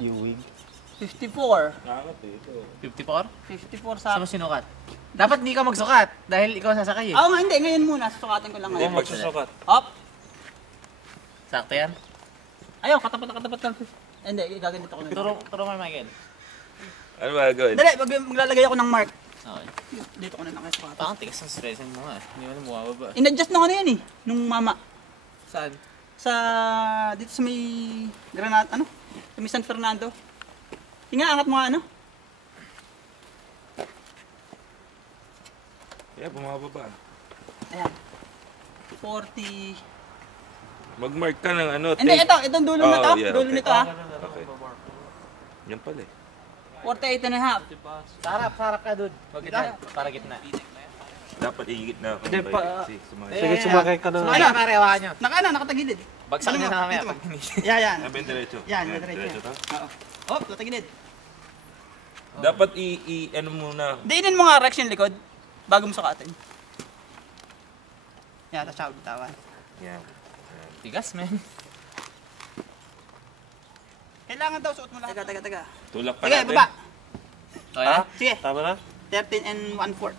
Viewing. 54. Nakakot eh. Ito. 54? 54 Saan sa... mo sinukat? Dapat hindi ka magsukat dahil ikaw sasakay eh. Oo nga, hindi. Ngayon muna. Susukatan ko lang Hindi, ngayon. magsusukat. Hop. Sakto yan? Ayaw, katapat na katapat lang. Hindi, gaganito ko na. Turo mo Michael. Ano ba gagawin? Dali, maglalagay ako ng mark. Okay. Dito ko na lang sukatan. Parang tigas ng stressin mo nga. Hindi mo na bumababa. In-adjust na ko na yan eh. Nung mama. Saan? Sa... Dito sa may... Granada, ano? Sa may San Fernando. Hinga, angat mo nga ano? Yeah, bumababa. Ayan. 40... Mag-mark ka ng ano. Hindi, tape. itong dulo na to. yeah, Dulo okay. nito ah. Okay. Yan pala eh. 48 and a half. Sarap ka dude. Wag kita. Para gitna. Dapat igigit na ako. Hindi pa. Sige, sumakay ka na. Sumakay ka pare, hawakan nyo. Nakatagilid. Bagsak niya na mamaya Dito pag ba? hindi. Yan. Sabi yung diretso. Yan, diretso. to. Oo. Hop, tatagilid. Dapat ano muna. Diinin mo nga Rex yung likod bago mo sukatin. Yan, tapos ako bitawan. Yan. Tigas, man. Kailangan daw suot mo lahat. Taga. Tulak pa Sige, natin. baba. O yan? Sige, Tama na? 13 and 1/4.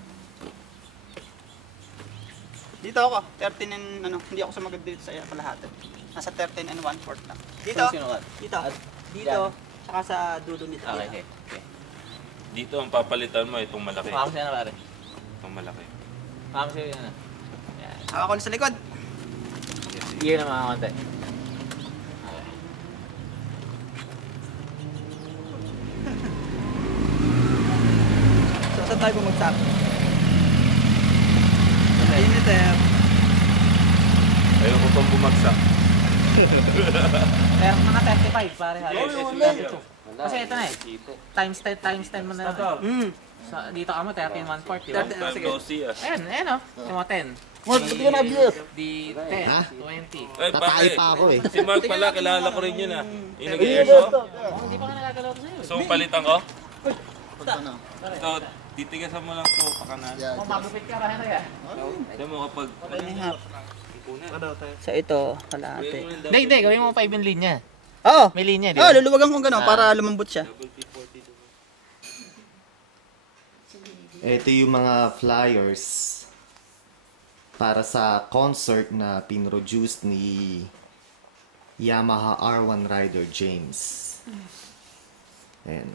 Dito ako, 13 and ano, hindi ako sumagad dito sa kalahati. Nasa 13 and 1/4 lang. Dito, Saan sinukat? dito, tsaka sa dulo nito. Okay. Dito ang papalitan mo itong malaki. Pakam siya na pare. Itong malaki. Pakam siya yun na. Yan. Hawak ko na sa likod. Sige na mga konti. So, saan tayo bumagsak? Init eh. Ayaw ko pang bumagsak. Kaya mga 35 pare. Kasi ito na eh. Times 10 mo na. Dito ka mo, 13/1/4, di ba? Long time no see ah. Ayan o. Yung mga 10. Ba't ka na-view? Di 10, 20. Ay, Tatay pare. pa ako eh. Si Mark pala, kilala ko rin yun ah. Yung nag-airsoft. Hindi pa ka nagagalaw ko sa'yo. Gusto mong palitan ko? Ito, titigasan mo lang to pakanan. Kung magupit ka, rahan na yan. Alam mo kapag... Ano tayo? So, ito, kalahati. Hindi. Gawin mo 5 yung linya. Oo. May linya, di Oo, ba? luluwagan ko gano'n para lumambot siya. Ito yung mga flyers para sa concert na pinroduce ni Yamaha R1 rider James. Ayan.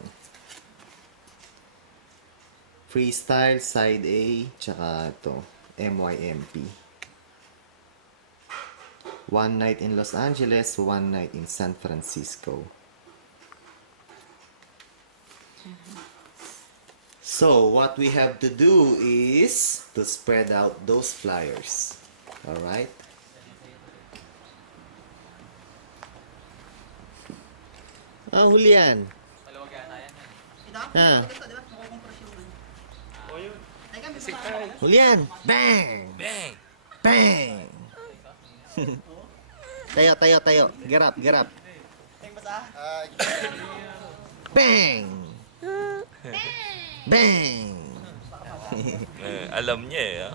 Freestyle side A, tsaka ito, MYMP. One night in Los Angeles, one night in San Francisco. So, what we have to do is to spread out those flyers. Alright? Ah, huli yan. Ah. Huli yan. Bang! Bang! Bang! tayo. Get up. Bang! Bang! Alam niya eh ah.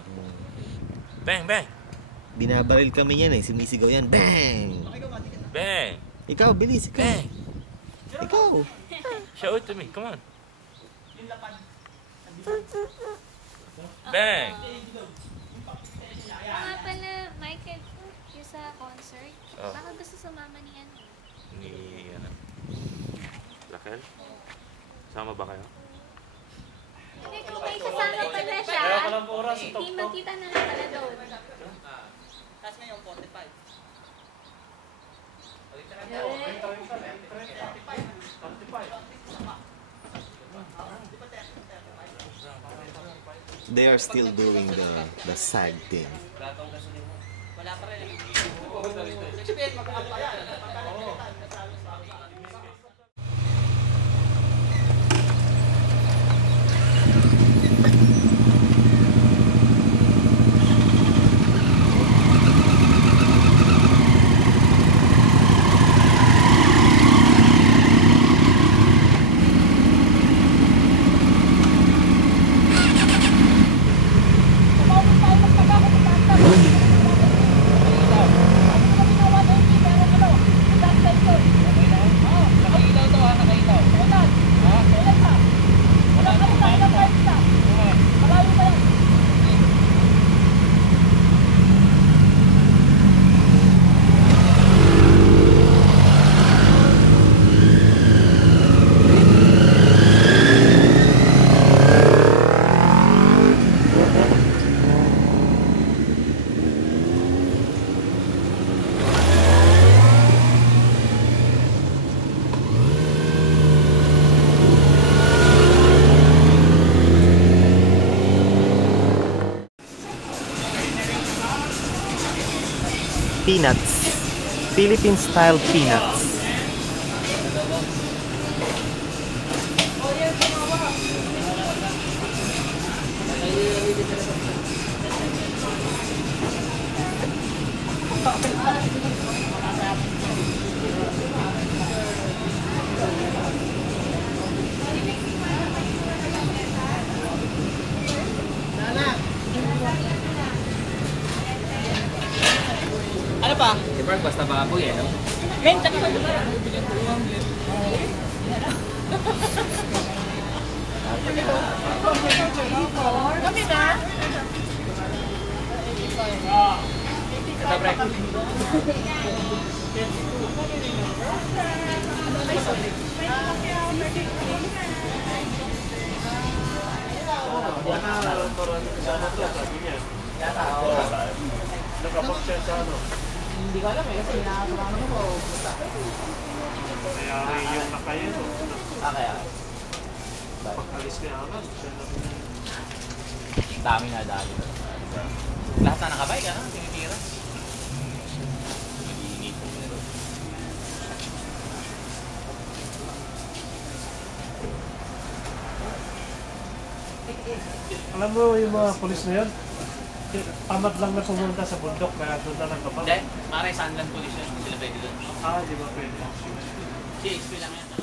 Bang! Bang! Binabaril kami yan eh. Sumisigaw yan. Bang! Bang! Ikaw, bilis. Ikaw. Bang! Ikaw. Show it to me, come on. Bang! Nga pala, Michael, yung sa concert, Oh. baka gusto sumama ni ano. Ni ano? Raquel? Sama ba kayo? Hindi, kung may kasama pala siya, hindi magkita na lang pala doon. Tapos ngayon, 45. They are still doing the SAG thing. Wala pa rin. Pero ano, peanuts. Philippine style peanuts. Ano pa? Si Berg, basta baboy eh, no? Men, takot. Kami na. Ito, Berg. Hindi ko alam eh, kasi nakakasama ko. Kaya yung nakayo, Kaya. pag-alis kaya agad, siya na Dami na dali. Lahat na nakabay ka na, tinitira. Alam mo yung mga polis na yun, tamad lang na pumunta sa bundok kaya doon na nagkabang. Hindi, maray Sunland Police yun, sila pwede doon. Ah, di ba pwede? CXP lang yan.